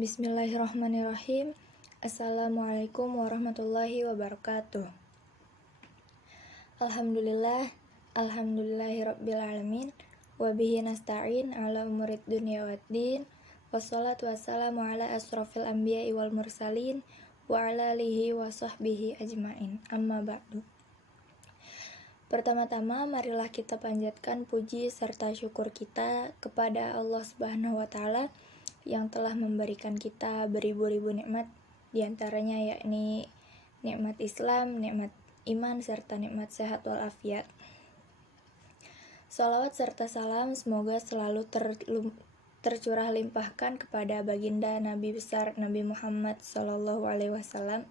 Bismillahirrahmanirrahim. Assalamualaikum warahmatullahi wabarakatuh. Alhamdulillahirabbil wabihi nasta'in ala umurid dunya waddin. Wassalatu wassalamu ala asrofil anbiya'i wal mursalin wa ala alihi wa sahbihi ajmain. Amma ba'du. Pertama-tama marilah kita panjatkan puji serta syukur kita kepada Allah Subhanahu wa taala yang telah memberikan kita beribu-ribu nikmat, diantaranya yakni nikmat Islam, nikmat iman, serta nikmat sehat walafiat. Shalawat serta salam semoga selalu tercurah limpahkan kepada baginda Nabi besar Nabi Muhammad SAW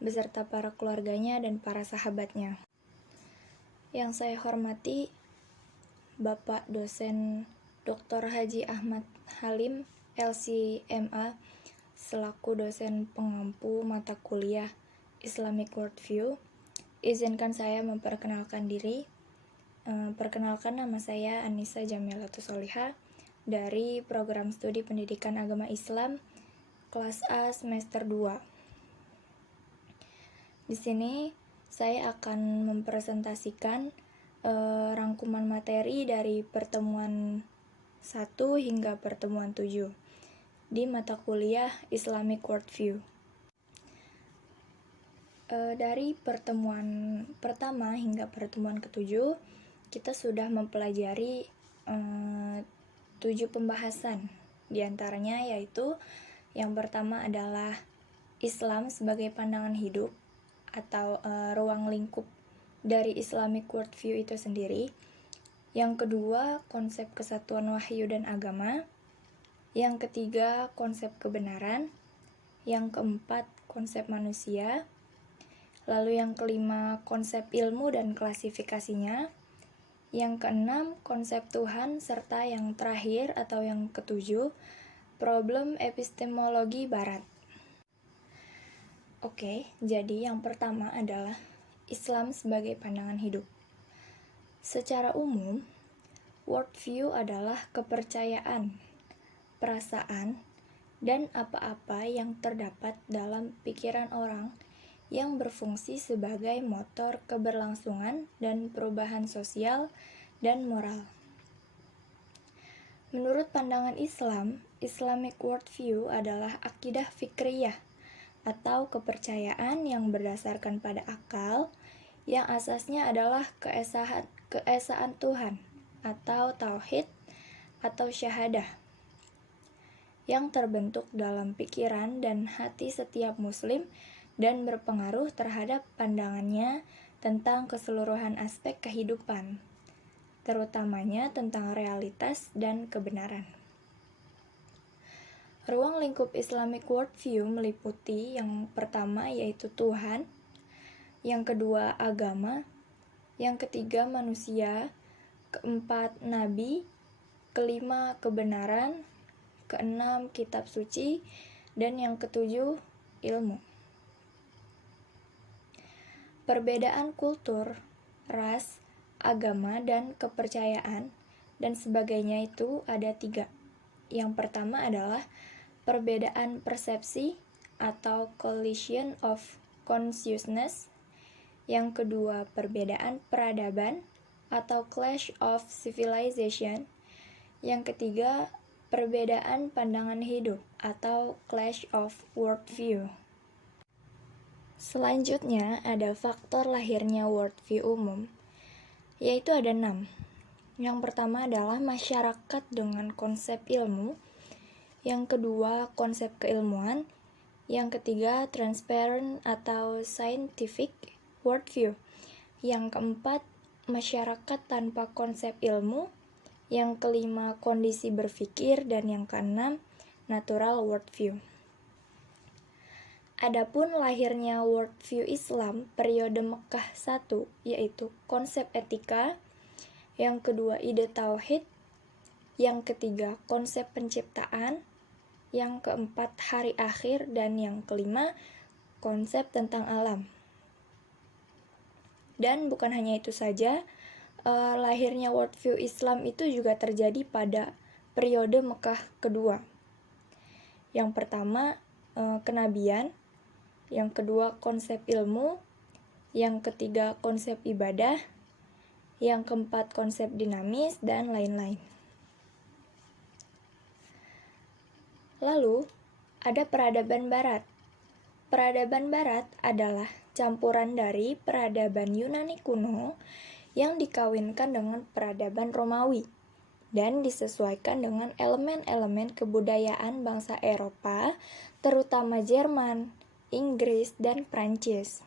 beserta para keluarganya dan para sahabatnya. Yang saya hormati Bapak dosen Dr. Haji Ahmad Halim LC.MA selaku dosen pengampu mata kuliah Islamic Worldview. Izinkan saya memperkenalkan diri. Perkenalkan, nama saya Anissa Jamilatus Solihah dari program studi pendidikan agama Islam kelas A semester 2. Di sini saya akan mempresentasikan rangkuman materi dari pertemuan 1 hingga pertemuan 7 di mata kuliah Islamic Worldview. Dari pertemuan pertama hingga pertemuan ke-7 kita sudah mempelajari 7 pembahasan, diantaranya yaitu yang pertama adalah Islam sebagai pandangan hidup atau ruang lingkup dari Islamic Worldview itu sendiri. Yang kedua, konsep kesatuan wahyu dan agama. Yang ketiga, konsep kebenaran. Yang keempat, konsep manusia. Lalu yang kelima, konsep ilmu dan klasifikasinya. Yang keenam, konsep Tuhan. Serta yang terakhir atau yang ketujuh, problem epistemologi barat. Oke, jadi yang pertama adalah Islam sebagai pandangan hidup. Secara umum, worldview adalah kepercayaan, perasaan, dan apa-apa yang terdapat dalam pikiran orang yang berfungsi sebagai motor keberlangsungan dan perubahan sosial dan moral. Menurut pandangan Islam, Islamic worldview adalah akidah fikriyah atau kepercayaan yang berdasarkan pada akal, yang asasnya adalah keesaan Tuhan atau tauhid atau syahadah, yang terbentuk dalam pikiran dan hati setiap muslim dan berpengaruh terhadap pandangannya tentang keseluruhan aspek kehidupan, terutamanya tentang realitas dan kebenaran. Ruang lingkup Islamic worldview meliputi yang pertama yaitu Tuhan, yang kedua agama, yang ketiga manusia, keempat nabi, kelima kebenaran, keenam kitab suci, dan yang ketujuh ilmu. Perbedaan kultur, ras, agama, dan kepercayaan dan sebagainya itu ada 3. Yang pertama adalah perbedaan persepsi atau collision of consciousness. Yang kedua, perbedaan peradaban atau clash of civilization. Yang ketiga, perbedaan pandangan hidup atau clash of worldview. Selanjutnya ada faktor lahirnya worldview umum, yaitu ada 6. Yang pertama adalah masyarakat dengan konsep ilmu. Yang kedua, konsep keilmuan. Yang ketiga, transparent atau scientific worldview. Yang keempat, masyarakat tanpa konsep ilmu. Yang kelima, kondisi berpikir. Dan yang keenam, natural worldview. Adapun lahirnya worldview Islam periode Mekah 1, yaitu konsep etika. Yang kedua, ide tauhid. Yang ketiga, konsep penciptaan. Yang keempat, hari akhir. Dan yang kelima, konsep tentang alam. Dan bukan hanya itu saja, lahirnya worldview Islam itu juga terjadi pada periode Mekah kedua, Yang pertama, kenabian. Yang kedua, konsep ilmu. Yang ketiga, konsep ibadah. Yang keempat, konsep dinamis, dan lain-lain. Lalu, ada peradaban barat. Peradaban barat adalah campuran dari peradaban Yunani kuno yang dikawinkan dengan peradaban Romawi dan disesuaikan dengan elemen-elemen kebudayaan bangsa Eropa, terutama Jerman, Inggris, dan Prancis.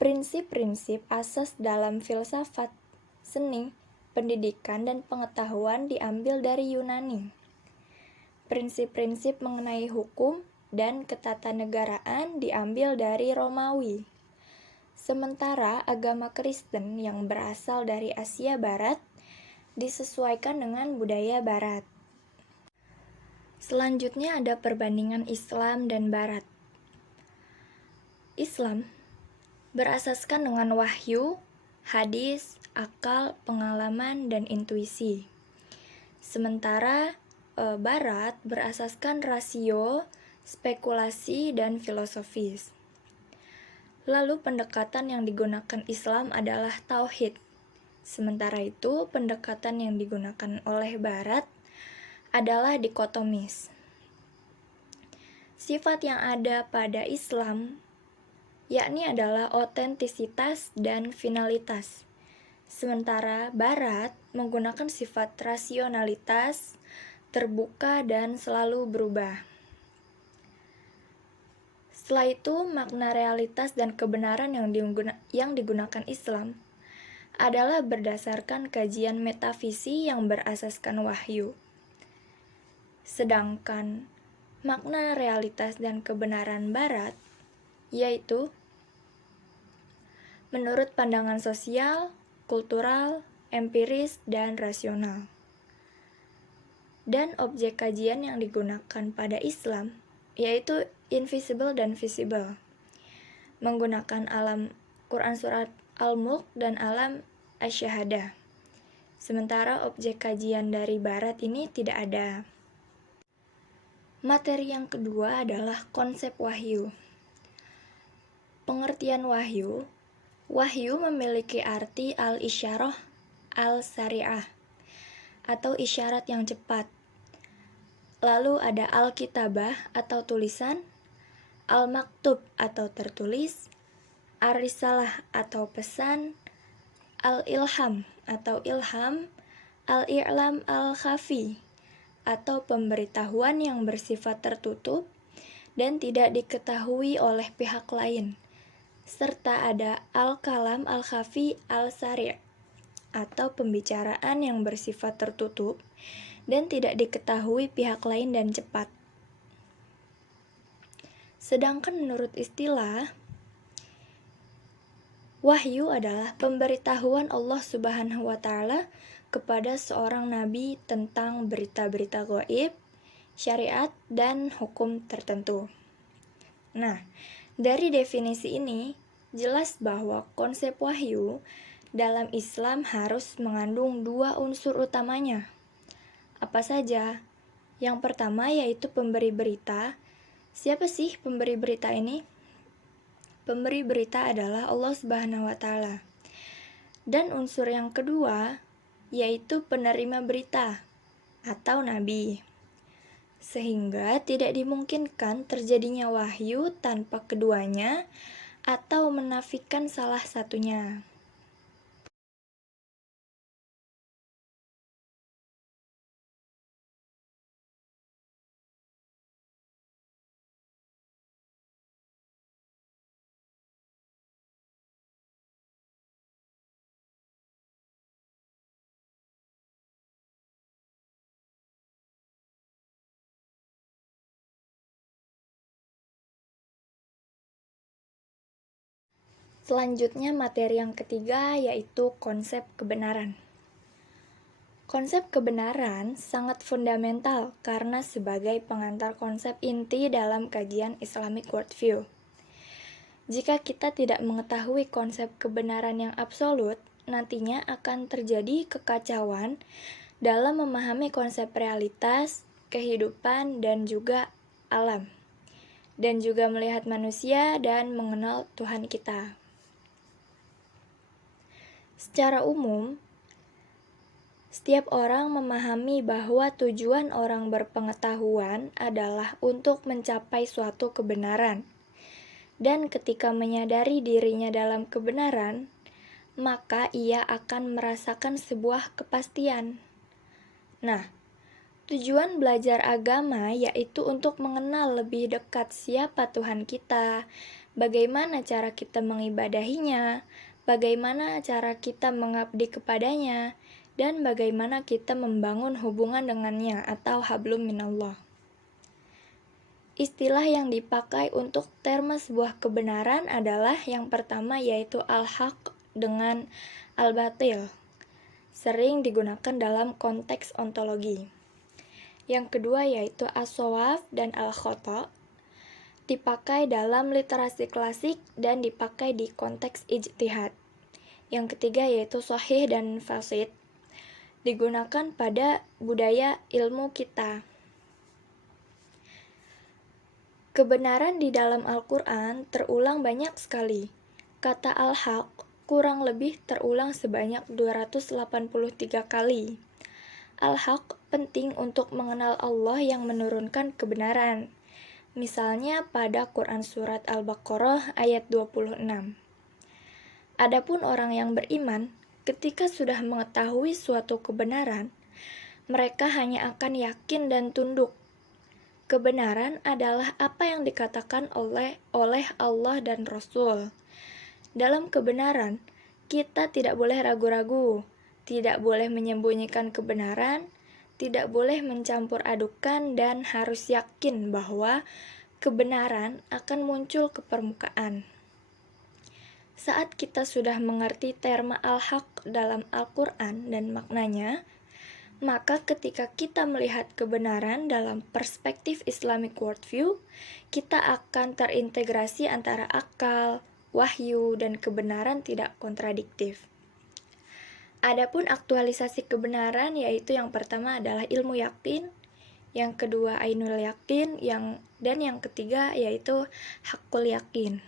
Prinsip-prinsip asas dalam filsafat, seni, pendidikan, dan pengetahuan diambil dari Yunani. Prinsip-prinsip mengenai hukum dan ketatanegaraan diambil dari Romawi. Sementara agama Kristen yang berasal dari Asia Barat disesuaikan dengan budaya Barat. Selanjutnya ada perbandingan Islam dan Barat. Islam berasaskan dengan wahyu, hadis, akal, pengalaman, dan intuisi. Sementara Barat berasaskan rasio, spekulasi, dan filosofis. Lalu pendekatan yang digunakan Islam adalah tauhid. Sementara itu, pendekatan yang digunakan oleh Barat adalah dikotomis. Sifat yang ada pada Islam yakni adalah otentisitas dan finalitas. Sementara Barat menggunakan sifat rasionalitas, terbuka, dan selalu berubah. Setelah itu, makna realitas dan kebenaran yang digunakan Islam adalah berdasarkan kajian metafisik yang berasaskan wahyu. Sedangkan makna realitas dan kebenaran Barat yaitu menurut pandangan sosial, kultural, empiris, dan rasional. Dan objek kajian yang digunakan pada Islam yaitu invisible dan visible, menggunakan alam Quran surat Al-Mulk dan alam Asy-Syahadah. Sementara objek kajian dari Barat ini tidak ada. Materi yang kedua adalah konsep wahyu. Pengertian wahyu. Wahyu memiliki arti al-isyarah al-sari'ah atau isyarat yang cepat. Lalu ada al-kitabah atau tulisan, al-maktub atau tertulis, ar-risalah atau pesan, al-ilham atau ilham, al-i'lam al-khafi atau pemberitahuan yang bersifat tertutup dan tidak diketahui oleh pihak lain, serta ada al-kalam al-khafi al-sari' atau pembicaraan yang bersifat tertutup dan tidak diketahui pihak lain dan cepat. Sedangkan menurut istilah, wahyu adalah pemberitahuan Allah Subhanahu wa Ta'ala kepada seorang nabi tentang berita-berita gaib, syariat, dan hukum tertentu. Nah, dari definisi ini jelas bahwa konsep wahyu dalam Islam harus mengandung dua unsur utamanya. Apa saja? Yang pertama yaitu pemberi berita. Siapa sih pemberi berita ini? Pemberi berita adalah Allah Subhanahu wa Ta'ala. Dan unsur yang kedua yaitu penerima berita atau nabi. Sehingga tidak dimungkinkan terjadinya wahyu tanpa keduanya atau menafikan salah satunya. Selanjutnya materi yang ketiga yaitu konsep kebenaran. Konsep kebenaran sangat fundamental karena sebagai pengantar konsep inti dalam kajian Islamic Worldview. Jika kita tidak mengetahui konsep kebenaran yang absolut, nantinya akan terjadi kekacauan dalam memahami konsep realitas, kehidupan, dan juga alam, dan juga melihat manusia dan mengenal Tuhan kita. Secara umum, setiap orang memahami bahwa tujuan orang berpengetahuan adalah untuk mencapai suatu kebenaran. Dan ketika menyadari dirinya dalam kebenaran, maka ia akan merasakan sebuah kepastian. Nah, tujuan belajar agama yaitu untuk mengenal lebih dekat siapa Tuhan kita, bagaimana cara kita mengibadahinya, bagaimana cara kita mengabdi kepadanya, dan bagaimana kita membangun hubungan dengannya atau hablum minallah. Istilah yang dipakai untuk terma sebuah kebenaran adalah yang pertama yaitu al-haq dengan al-batil. Sering digunakan dalam konteks ontologi. Yang kedua yaitu as-shawab dan al-khata. Dipakai dalam literasi klasik dan dipakai di konteks ijtihad. Yang ketiga yaitu sahih dan fasid. Digunakan pada budaya ilmu kita. Kebenaran di dalam Al-Quran terulang banyak sekali. Kata al-haq kurang lebih terulang sebanyak 283 kali. Al-haq penting untuk mengenal Allah yang menurunkan kebenaran. Misalnya pada Quran Surat Al-Baqarah ayat 26. Adapun orang yang beriman, ketika sudah mengetahui suatu kebenaran, mereka hanya akan yakin dan tunduk. Kebenaran adalah apa yang dikatakan oleh Allah dan Rasul. Dalam kebenaran, kita tidak boleh ragu-ragu, tidak boleh menyembunyikan kebenaran, tidak boleh mencampur adukan, dan harus yakin bahwa kebenaran akan muncul ke permukaan. Saat kita sudah mengerti terma al-haq dalam Al-Quran dan maknanya, maka ketika kita melihat kebenaran dalam perspektif Islamic worldview, kita akan terintegrasi antara akal, wahyu, dan kebenaran tidak kontradiktif. Adapun aktualisasi kebenaran yaitu yang pertama adalah ilmu yakin, yang kedua ainul yakin, dan yang ketiga yaitu hakul yakin.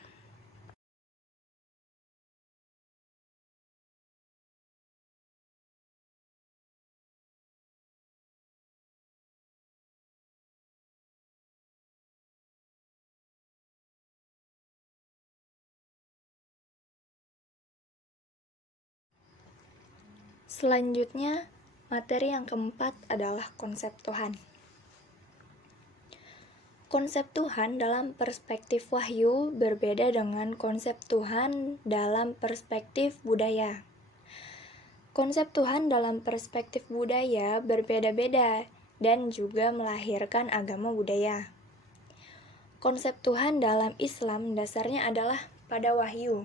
Selanjutnya, materi yang keempat adalah konsep Tuhan. Konsep Tuhan dalam perspektif wahyu berbeda dengan konsep Tuhan dalam perspektif budaya. Konsep Tuhan dalam perspektif budaya berbeda-beda dan juga melahirkan agama budaya. Konsep Tuhan dalam Islam dasarnya adalah pada wahyu,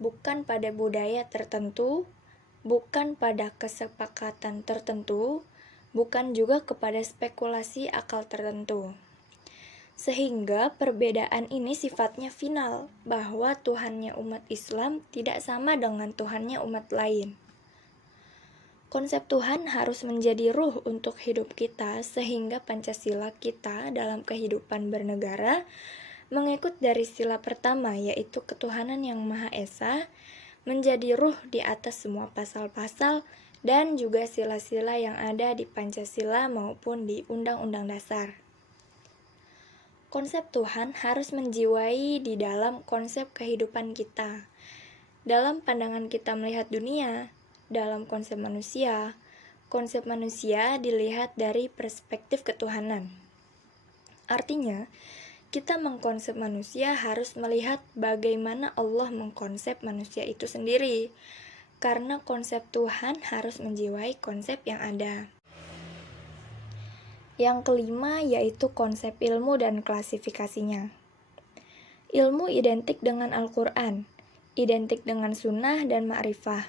bukan pada budaya tertentu, bukan pada kesepakatan tertentu, bukan juga kepada spekulasi akal tertentu. Sehingga perbedaan ini sifatnya final, bahwa Tuhannya umat Islam tidak sama dengan Tuhannya umat lain. Konsep Tuhan harus menjadi ruh untuk hidup kita, sehingga Pancasila kita dalam kehidupan bernegara mengikut dari sila pertama, yaitu ketuhanan yang Maha Esa, menjadi ruh di atas semua pasal-pasal dan juga sila-sila yang ada di Pancasila maupun di Undang-Undang Dasar. Konsep Tuhan harus menjiwai di dalam konsep kehidupan kita. Dalam pandangan kita melihat dunia, dalam konsep manusia dilihat dari perspektif ketuhanan. Artinya, kita mengkonsep manusia harus melihat bagaimana Allah mengkonsep manusia itu sendiri, karena konsep Tuhan harus menjiwai konsep yang ada. Yang kelima yaitu konsep ilmu dan klasifikasinya. Ilmu identik dengan Al-Quran, identik dengan sunnah dan ma'rifah.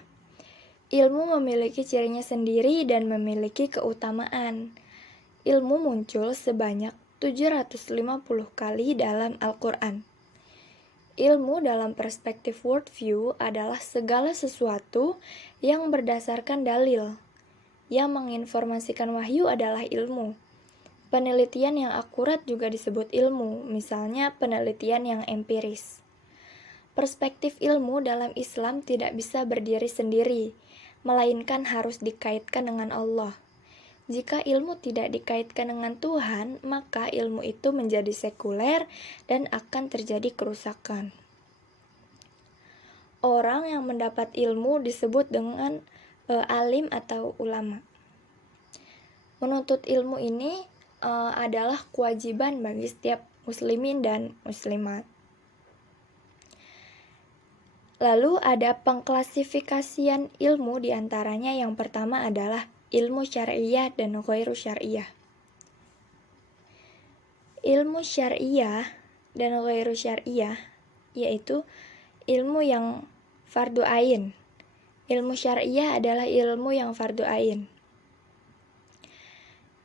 Ilmu memiliki cirinya sendiri dan memiliki keutamaan. Ilmu muncul sebanyak 750 kali dalam Al-Quran. Ilmu dalam perspektif worldview adalah segala sesuatu yang berdasarkan dalil. Yang menginformasikan wahyu adalah ilmu. Penelitian yang akurat juga disebut ilmu, misalnya penelitian yang empiris. Perspektif ilmu dalam Islam tidak bisa berdiri sendiri, melainkan harus dikaitkan dengan Allah. Jika ilmu tidak dikaitkan dengan Tuhan, maka ilmu itu menjadi sekuler dan akan terjadi kerusakan. Orang yang mendapat ilmu disebut dengan alim atau ulama. Menuntut ilmu ini adalah kewajiban bagi setiap muslimin dan muslimat. Lalu ada pengklasifikasian ilmu, diantaranya yang pertama adalah ilmu syariah dan ghairu syariah. Ilmu syariah dan ghairu syariah yaitu ilmu yang fardu ain. Ilmu syariah adalah ilmu yang fardu ain,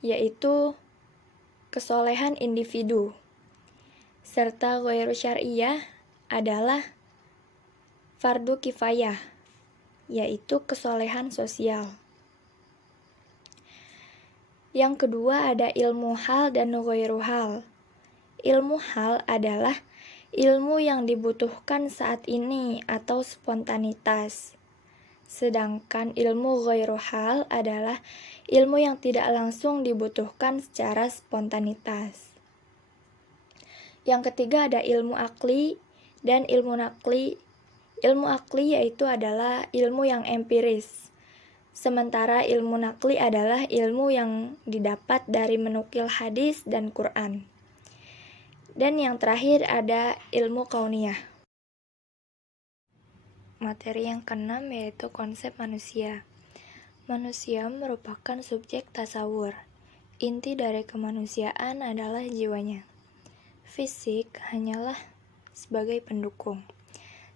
yaitu kesolehan individu. Serta ghairu syariah adalah fardu kifayah, yaitu kesolehan sosial. Yang kedua ada ilmu hal dan ghairu hal. Ilmu hal adalah ilmu yang dibutuhkan saat ini atau spontanitas. Sedangkan ilmu ghairu hal adalah ilmu yang tidak langsung dibutuhkan secara spontanitas. Yang ketiga ada ilmu akli dan ilmu nakli. Ilmu akli yaitu adalah ilmu yang empiris. Sementara ilmu nakli adalah ilmu yang didapat dari menukil hadis dan Quran. Dan yang terakhir ada ilmu kauniyah. Materi yang keenam yaitu konsep manusia. Manusia merupakan subjek tasawur. Inti dari kemanusiaan adalah jiwanya. Fisik hanyalah sebagai pendukung.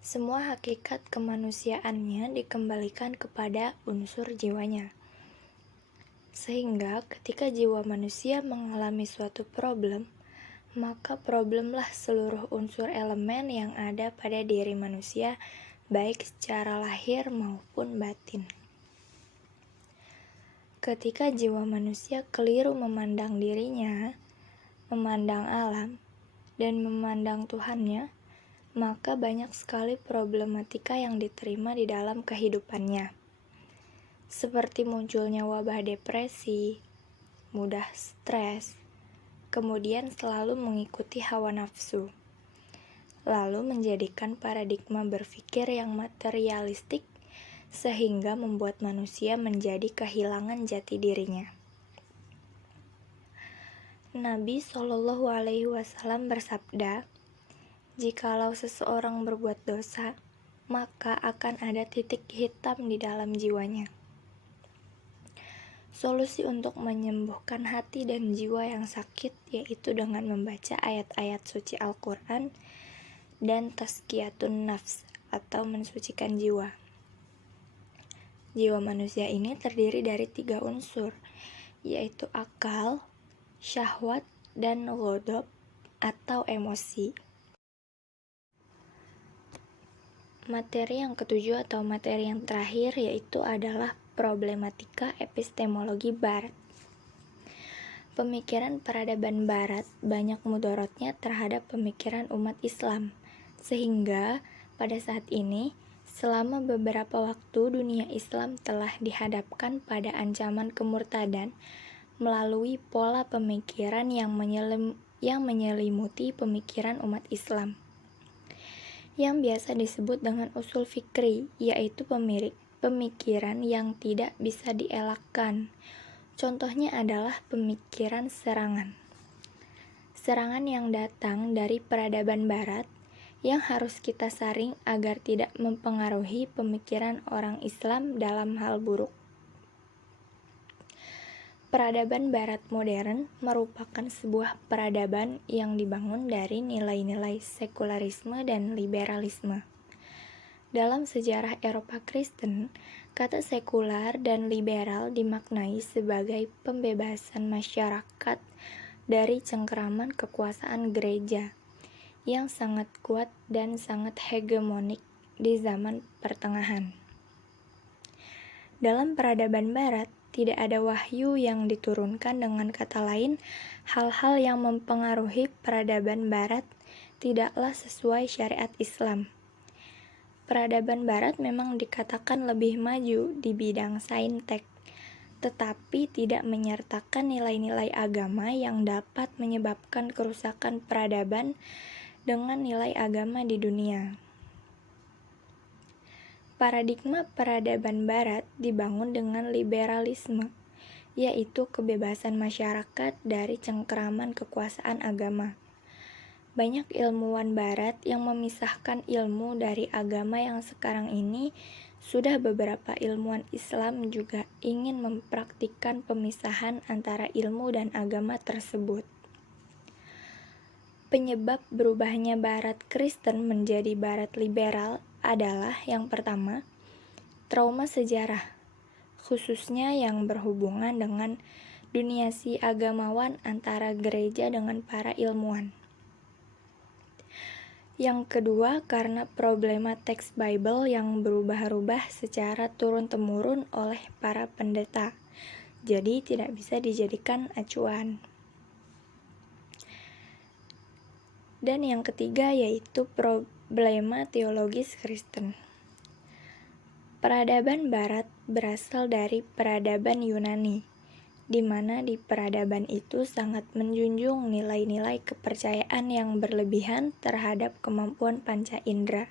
Semua hakikat kemanusiaannya dikembalikan kepada unsur jiwanya. Sehingga ketika jiwa manusia mengalami suatu problem, maka problemlah seluruh unsur elemen yang ada pada diri manusia, baik secara lahir maupun batin. Ketika jiwa manusia keliru memandang dirinya, memandang alam, dan memandang Tuhannya, maka banyak sekali problematika yang diterima di dalam kehidupannya. Seperti munculnya wabah depresi, mudah stres, kemudian selalu mengikuti hawa nafsu, lalu menjadikan paradigma berpikir yang materialistik sehingga membuat manusia menjadi kehilangan jati dirinya. Nabi SAW bersabda, "Jikalau seseorang berbuat dosa, maka akan ada titik hitam di dalam jiwanya." Solusi untuk menyembuhkan hati dan jiwa yang sakit yaitu dengan membaca ayat-ayat suci Al-Quran dan tazkiyatun nafs atau mensucikan jiwa. Jiwa manusia ini terdiri dari 3 unsur, yaitu akal, syahwat, dan ghadab atau emosi. Materi yang ketujuh atau materi yang terakhir yaitu adalah problematika epistemologi Barat. Pemikiran peradaban Barat banyak mudaratnya terhadap pemikiran umat Islam, sehingga pada saat ini selama beberapa waktu dunia Islam telah dihadapkan pada ancaman kemurtadan melalui pola pemikiran yang menyelimuti pemikiran umat Islam, yang biasa disebut dengan usul fikri, yaitu pemikiran yang tidak bisa dielakkan. Contohnya adalah pemikiran serangan. Serangan yang datang dari peradaban Barat yang harus kita saring agar tidak mempengaruhi pemikiran orang Islam dalam hal buruk. Peradaban Barat modern merupakan sebuah peradaban yang dibangun dari nilai-nilai sekularisme dan liberalisme. Dalam sejarah Eropa Kristen, kata sekular dan liberal dimaknai sebagai pembebasan masyarakat dari cengkeraman kekuasaan gereja yang sangat kuat dan sangat hegemonik di zaman pertengahan. Dalam peradaban Barat, tidak ada wahyu yang diturunkan. Dengan kata lain, hal-hal yang mempengaruhi peradaban Barat tidaklah sesuai syariat Islam. Peradaban Barat memang dikatakan lebih maju di bidang saintek, tetapi tidak menyertakan nilai-nilai agama yang dapat menyebabkan kerusakan peradaban dengan nilai agama di dunia. Paradigma peradaban Barat dibangun dengan liberalisme, yaitu kebebasan masyarakat dari cengkeraman kekuasaan agama. Banyak ilmuwan Barat yang memisahkan ilmu dari agama yang sekarang ini sudah beberapa ilmuwan Islam juga ingin mempraktikkan pemisahan antara ilmu dan agama tersebut. Penyebab berubahnya Barat Kristen menjadi Barat liberal adalah yang pertama, trauma sejarah, khususnya yang berhubungan dengan dunia si agamawan antara gereja dengan para ilmuwan. Yang kedua, karena problema teks Bible yang berubah-ubah secara turun-temurun oleh para pendeta, jadi tidak bisa dijadikan acuan. Dan yang ketiga yaitu problema teologis Kristen. Peradaban Barat berasal dari peradaban Yunani, di mana di peradaban itu sangat menjunjung nilai-nilai kepercayaan yang berlebihan terhadap kemampuan panca indera,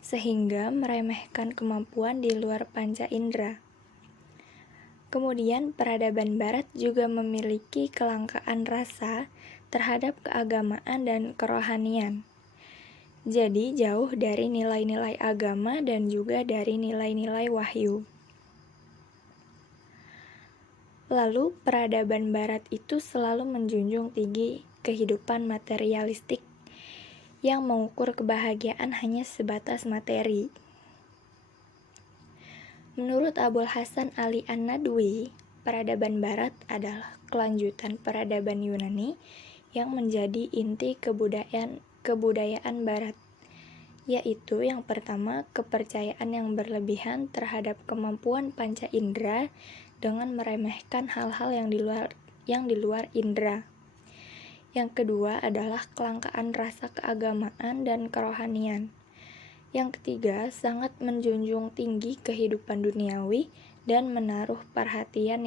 sehingga meremehkan kemampuan di luar panca indera. Kemudian peradaban Barat juga memiliki kelangkaan rasa terhadap keagamaan dan kerohanian. Jadi jauh dari nilai-nilai agama dan juga dari nilai-nilai wahyu. Lalu peradaban Barat itu selalu menjunjung tinggi kehidupan materialistik yang mengukur kebahagiaan hanya sebatas materi. Menurut Abul Hasan Ali An-Nadwi, peradaban Barat adalah kelanjutan peradaban Yunani yang menjadi inti kebudayaan Barat, yaitu yang pertama, kepercayaan yang berlebihan terhadap kemampuan panca indera dengan meremehkan hal-hal yang di luar indera. Yang kedua adalah kelangkaan rasa keagamaan dan kerohanian. Yang ketiga, sangat menjunjung tinggi kehidupan duniawi dan menaruh perhatian